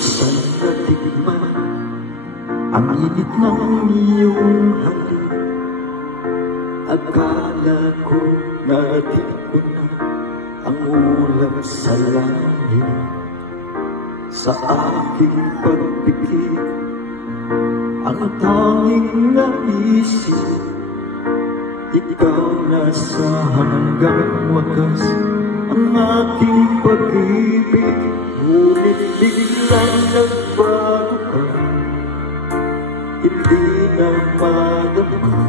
Saan natikman ang init ng iyong halik? Akala ko narating ko na ang ulap sa langit. Sa aking pagpikit, ang tanging naisip, ikaw nasa hanggang wakas ang aking pag-ibig. Ngunit biglang nagbago ka, hindi na madama.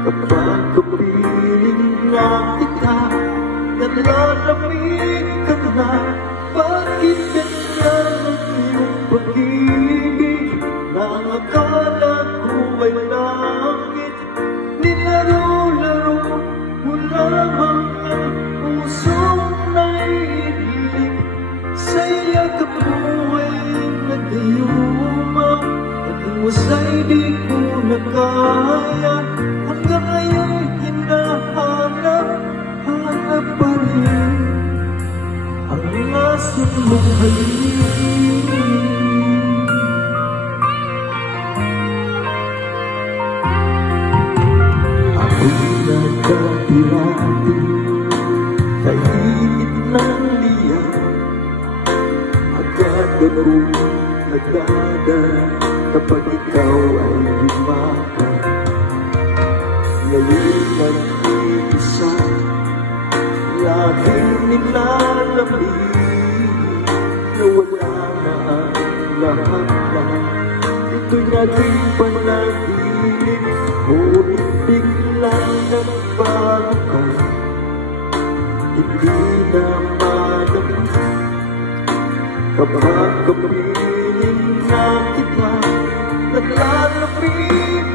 Kapag kapiling nga kita, nalalamig ka na. Bakit ganyan ang iyong pag-ibig? Na ang akala ko ay langit, nilaro-laro mo lamang ang pusong naiinig. Sa yakap mo ay nagdayuma, pag-iwasay di ko na kaya. Hanggang ngayon hinahanap pa rin ang lason mong halik. Ako'y nagkapirati sa init ng liyan, agad ganun nagdadara kapag ikaw ay lumakad. Ngayon nag-iisa, laging nilalamig, nawala na ang lahat-lahat. Ito'y naging panaginip, ngunit biglang nagbago ka, hindi na madama. Kapag kapiling na kita, naglalamig